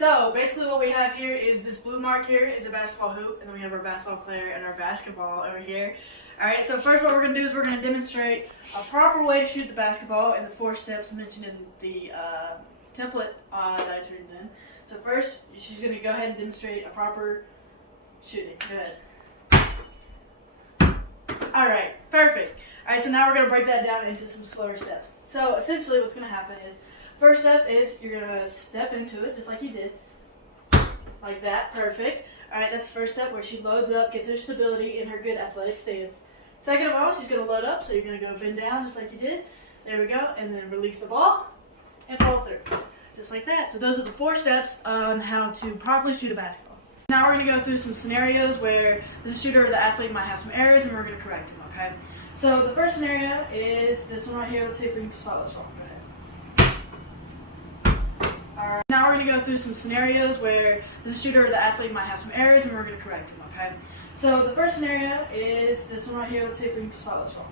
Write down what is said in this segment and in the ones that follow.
So basically what we have here is this blue mark here is a basketball hoop, and then we have our basketball player and our basketball over here. Alright, so first what we're going to do is we're going to demonstrate a proper way to shoot the basketball in the 4 steps mentioned in the template that I turned in. So first, she's going to go ahead and demonstrate a proper shooting. Go ahead. Alright, perfect. Alright, so now we're going to break that down into some slower steps. So essentially what's going to happen is, first step is you're going to step into it just like you did. Like that, perfect. Alright, that's the first step where she loads up, gets her stability in her good athletic stance. Second of all, she's going to load up, so you're going to go bend down just like you did. There we go, and then release the ball and follow through. Just like that. So those are the 4 steps on how to properly shoot a basketball. Now we're going to go through some scenarios where the shooter or the athlete might have some errors, and we're going to correct them, okay? So the first scenario is this one right here. Let's see if we can spot what's wrong. Go ahead. Alright. Now we're going to go through some scenarios where the shooter or the athlete might have some errors, and we're going to correct them, okay? So the first scenario is this one right here. Let's see if we can spot what's wrong.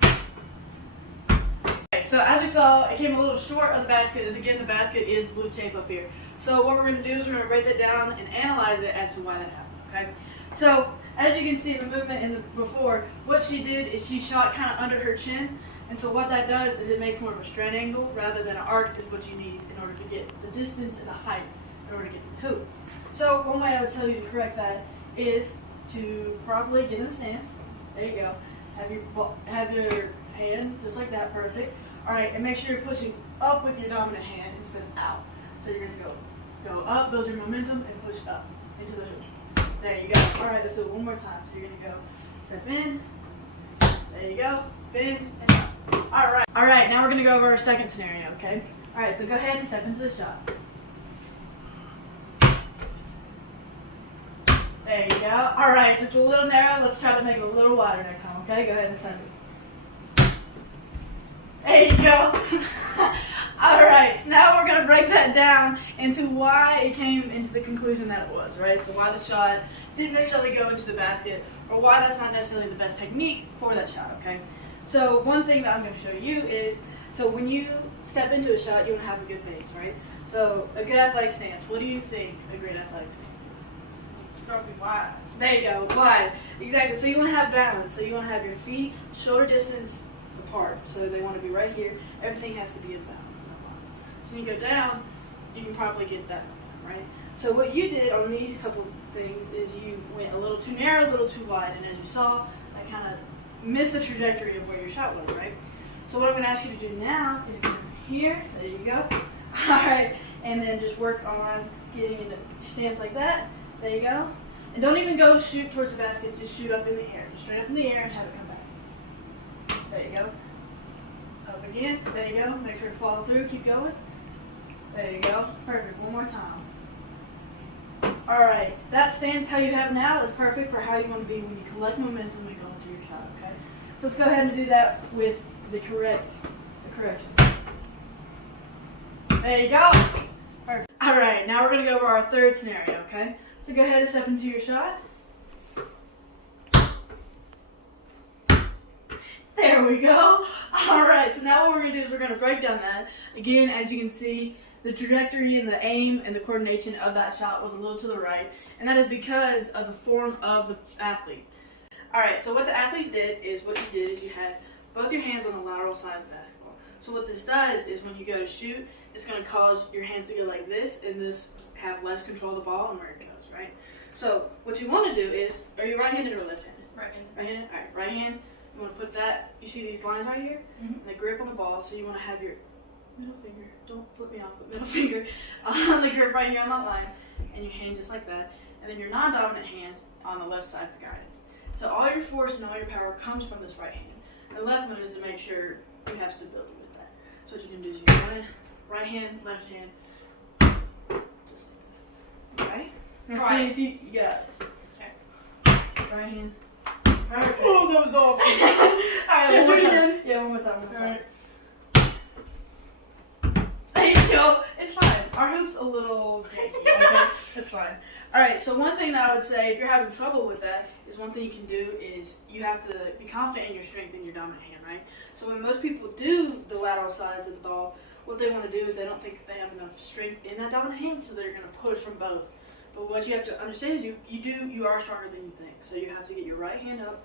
Go ahead. Okay, so as you saw, it came a little short of the basket. As again, the basket is the blue tape up here. So what we're going to do is we're going to write that down and analyze it as to why that happened, okay? So as you can see in the movement in the before, what she did is she shot kind of under her chin. And so what that does is it makes more of a straight angle rather than an arc is what you need in order to get the distance and the height in order to get to the hoop. So one way I would tell you to correct that is to properly get in the stance. There you go. Have your hand just like that, perfect. Alright, and make sure you're pushing up with your dominant hand instead of out. So you're going to go up, build your momentum, and push up into the hoop. There you go. Alright, let's do it one more time. So you're going to go step in. There you go. Bend and up. Alright, now we're going to go over our second scenario, okay? Alright, so go ahead and step into the shot. There you go. Alright, just a little narrow. Let's try to make it a little wider next time, okay? Go ahead and step it. There you go. Alright, so now we're going to break that down into why it came into the conclusion that it was, right? So why the shot didn't necessarily go into the basket, or why that's not necessarily the best technique for that shot, okay? So one thing that I'm going to show you is, so when you step into a shot, you want to have a good base, right? So a good athletic stance, what do you think a great athletic stance is? Probably wide. There you go, wide. Exactly, so you want to have balance. So you want to have your feet shoulder distance apart. So they want to be right here. Everything has to be in balance. So when you go down, you can probably get that, right? So what you did on these couple of things is you went a little too narrow, a little too wide. And as you saw, I kind of missed the trajectory of where your shot was, right? So what I'm going to ask you to do now is go here. There you go. Alright, and then just work on getting into stance like that. There you go. And don't even go shoot towards the basket, just shoot up in the air. Just straight up in the air and have it come back. There you go. Up again. There you go. Make sure to follow through. Keep going. There you go. Perfect. One more time. Alright. That stance how you have now is perfect for how you want to be when you collect momentum and go into your shot, okay? So let's go ahead and do that with the correction. There you go. Perfect. Alright, now we're going to go over our third scenario, okay? So go ahead and step into your shot. There we go. Alright, so now what we're going to do is we're going to break down that. Again, as you can see, the trajectory and the aim and the coordination of that shot was a little to the right. And that is because of the form of the athlete. Alright, so what the athlete did is you had both your hands on the lateral side of the basketball. So what this does is when you go to shoot, it's going to cause your hands to go like this, and this have less control of the ball and where it goes, right? So what you want to do is, are you right-handed or left-handed? Right-handed. Right-handed? Alright, right hand. You want to put that, you see these lines right here? Mm-hmm. And the grip on the ball, so you want to have your middle finger, don't flip me off, but middle finger on the grip right here on that line, and your hand just like that, and then your non-dominant hand on the left side for guidance. So all your force and all your power comes from this right hand. The left one is to make sure you have stability with that. So what you can do is you go in, right hand, left hand, just like that. Okay? Now see if you got it. Okay. Right hand. Perfect. Oh, that was awful. Alright, one more time. Yeah, one more time. There you go. It's fine. Our hoop's a little janky, okay? It's fine. Alright, so one thing that I would say, if you're having trouble with that, is one thing you can do is you have to be confident in your strength in your dominant hand, right? So when most people do the lateral sides of the ball, what they want to do is they don't think they have enough strength in that dominant hand, so they're going to push from both. But what you have to understand is you are stronger than you think. So you have to get your right hand up,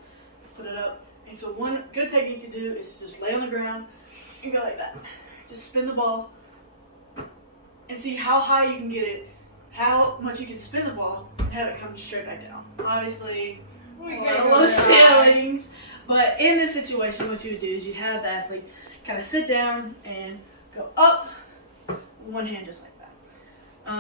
put it up. And so one good technique to do is to just lay on the ground and go like that. Just spin the ball and see how high you can get it, how much you can spin the ball, and have it come straight back down. Obviously, We a lot get of it low right. ceilings. But in this situation, what you would do is you'd have the athlete kind of sit down and go up, one hand just like that.